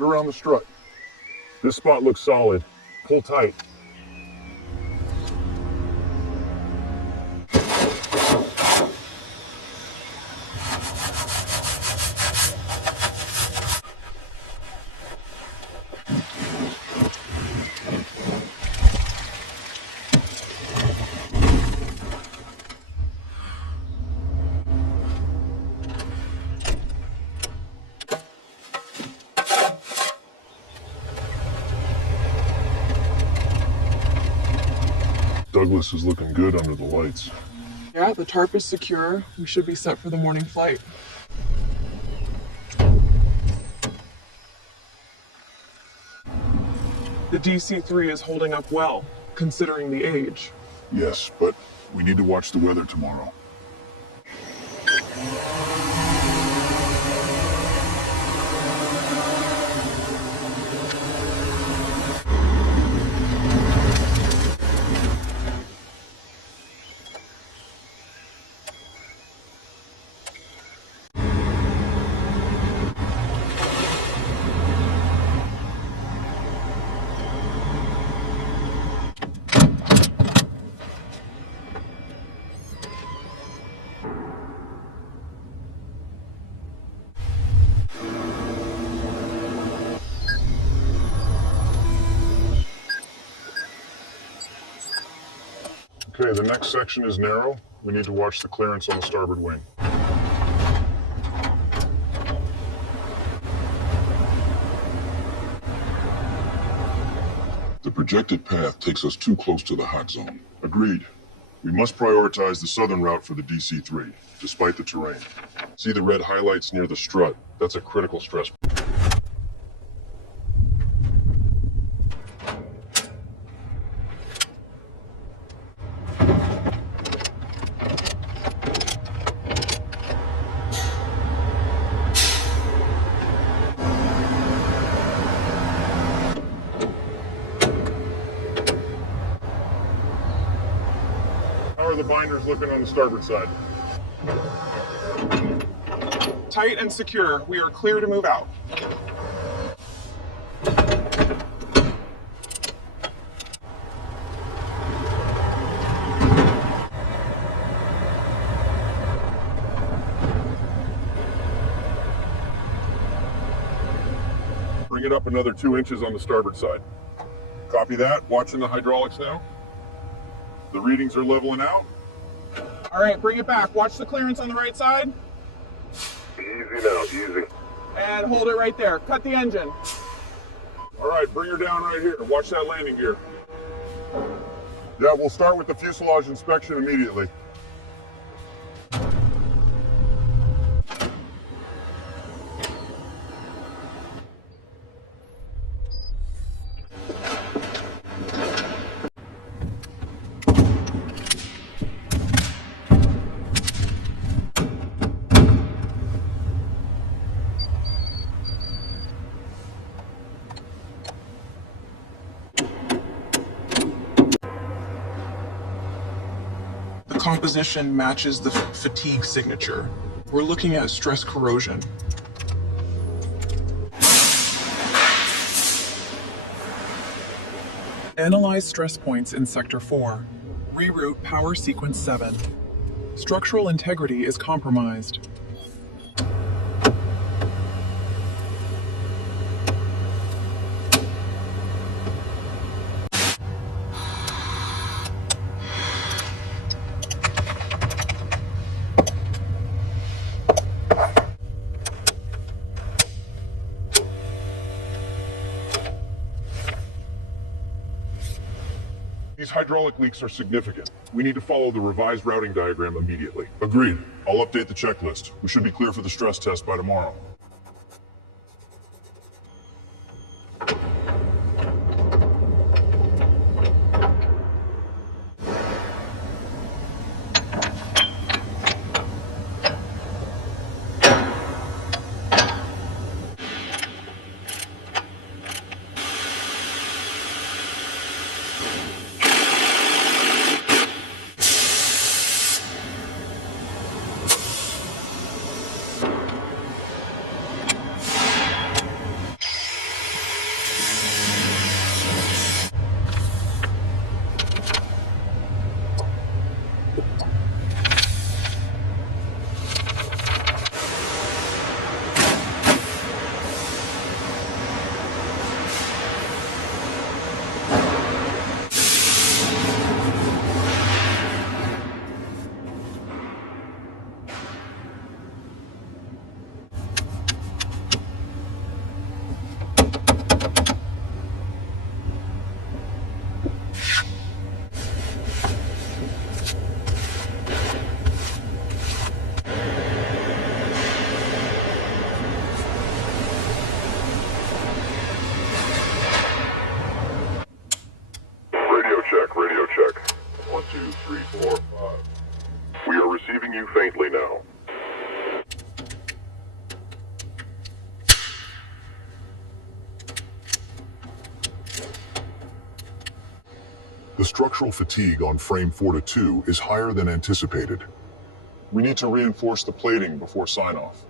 it around the strut. This spot looks solid. Pull tight. Douglas is looking good under the lights. Yeah, the tarp is secure. We should be set for the morning flight. The DC-3 is holding up well, considering the age. Yes, but we need to watch the weather tomorrow. Okay, the next section is narrow. We need to watch the clearance on the starboard wing. The projected path takes us too close to the hot zone. Agreed. We must prioritize the southern route for the DC-3, despite the terrain. See the red highlights near the strut? That's a critical stress. How are the binders looking on the starboard side? Tight and secure. We are clear to move out. Bring it up another 2 inches on the starboard side. Copy that. Watching the hydraulics now. The readings are leveling out. All right, bring it back. Watch the clearance on the right side. Easy now, easy. And hold it right there. Cut the engine. All right, bring her down right here. Watch that landing gear. Yeah, we'll start with the fuselage inspection immediately. The composition matches the fatigue signature. We're looking at stress corrosion. Analyze stress points in Sector 4. Reroute Power Sequence 7. Structural integrity is compromised. These hydraulic leaks are significant. We need to follow the revised routing diagram immediately. Agreed. I'll update the checklist. We should be clear for the stress test by tomorrow. 2, 3, 4, 5. We are receiving you faintly now. The structural fatigue on frame 4 to 2 is higher than anticipated. We need to reinforce the plating before sign-off.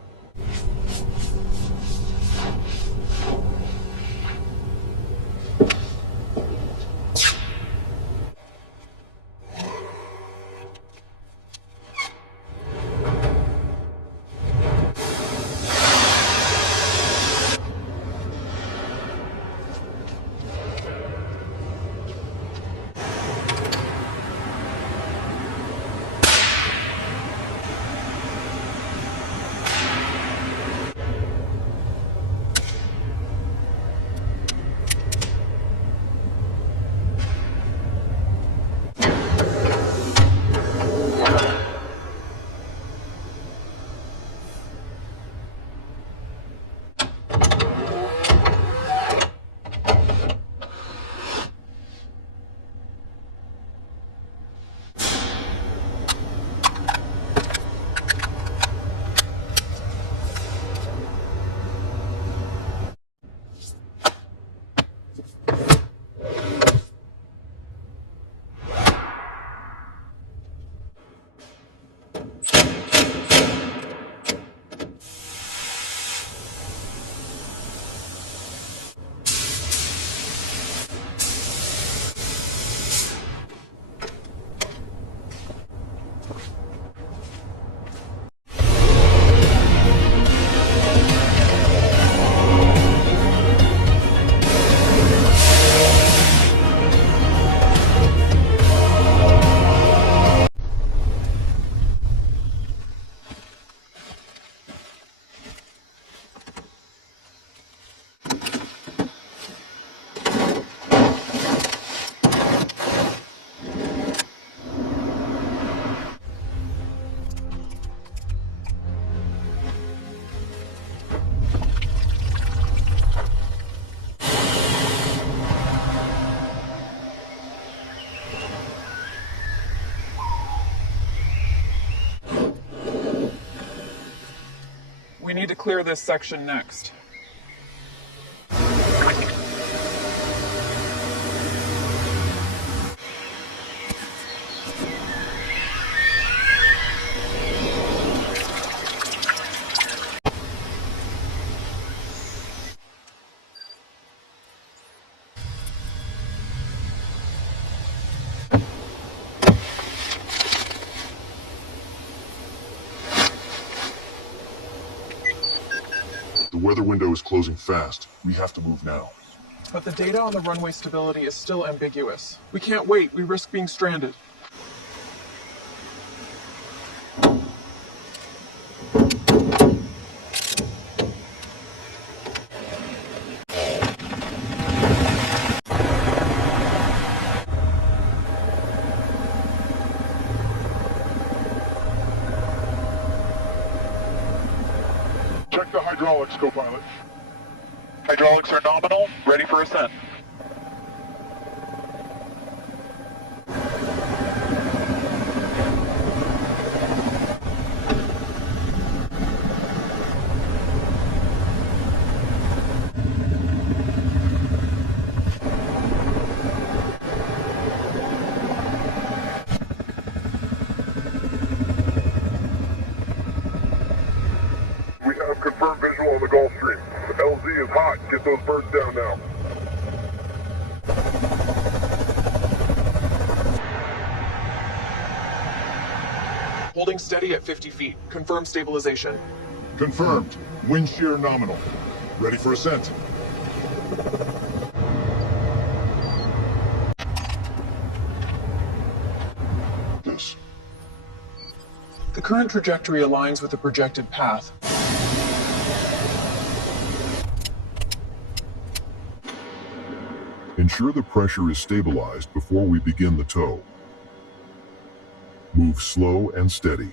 We need to clear this section next. The weather window is closing fast. We have to move now. But the data on the runway stability is still ambiguous. We can't wait. We risk being stranded. Check the hydraulics, co-pilot. Hydraulics are nominal, ready for ascent. We have confirmed visual on the Gulfstream. The LZ is hot. Get those birds down now. Holding steady at 50 feet. Confirm stabilization. Confirmed. Wind shear nominal. Ready for ascent. This. The current trajectory aligns with the projected path. Ensure the pressure is stabilized before we begin the tow. Move slow and steady.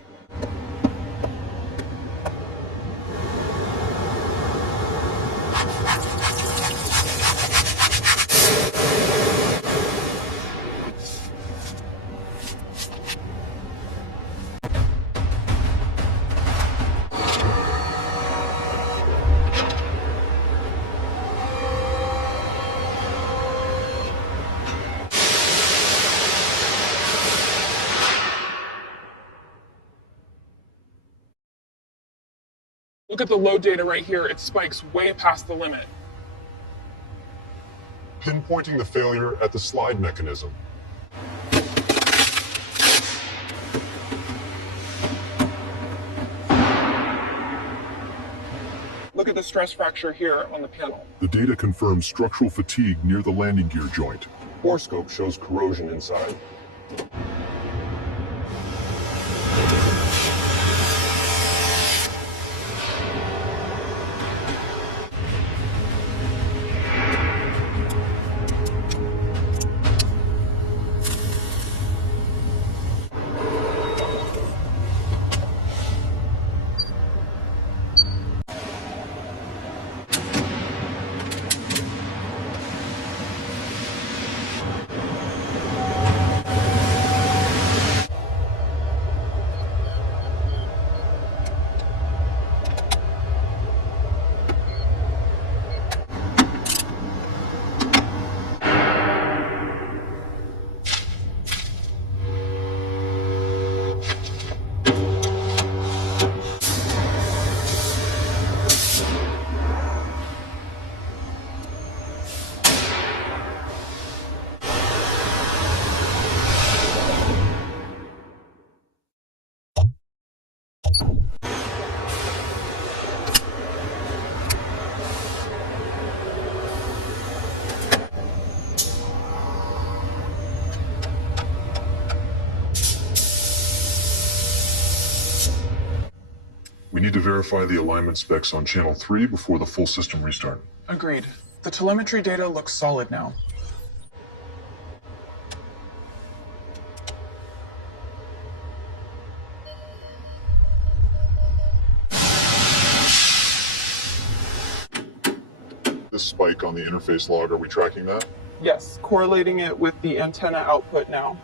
Look at the load data right here. It spikes way past the limit. Pinpointing the failure at the slide mechanism. Look at the stress fracture here on the panel. The data confirms structural fatigue near the landing gear joint. Borescope shows corrosion inside. We need to verify the alignment specs on channel 3 before the full system restart. Agreed. The telemetry data looks solid now. This spike on the interface log, are we tracking that? Yes, correlating it with the antenna output now.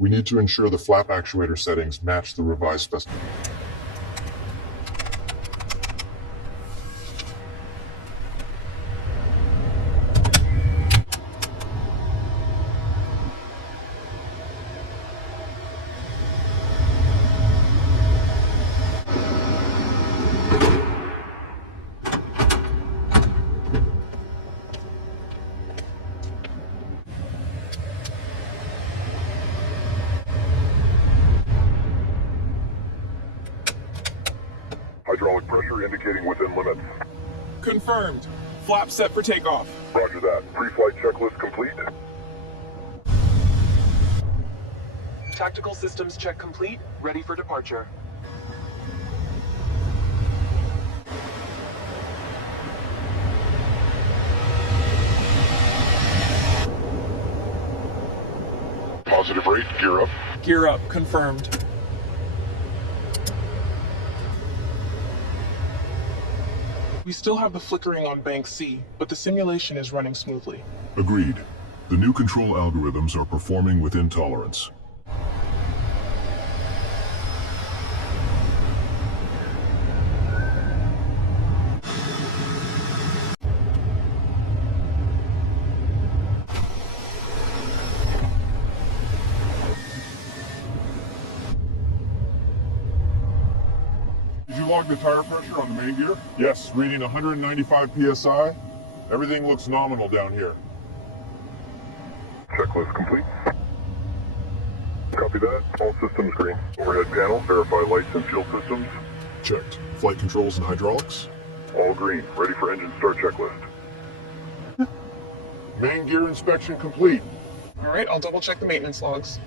We need to ensure the flap actuator settings match the revised specification. Hydraulic pressure indicating within limits. Confirmed. Flap set for takeoff. Roger that. Pre-flight checklist complete. Tactical systems check complete. Ready for departure. Positive rate, gear up. Gear up. Confirmed. We still have the flickering on bank C, but the simulation is running smoothly. Agreed. The new control algorithms are performing within tolerance. Did you log the tire pressure on the main gear? Yes, reading 195 psi. Everything looks nominal down here. Checklist complete. Copy that. All systems green. Overhead panel, verify lights and fuel systems. Checked. Flight controls and hydraulics? All green. Ready for engine start checklist. Main gear inspection complete. All right, I'll double check the maintenance logs.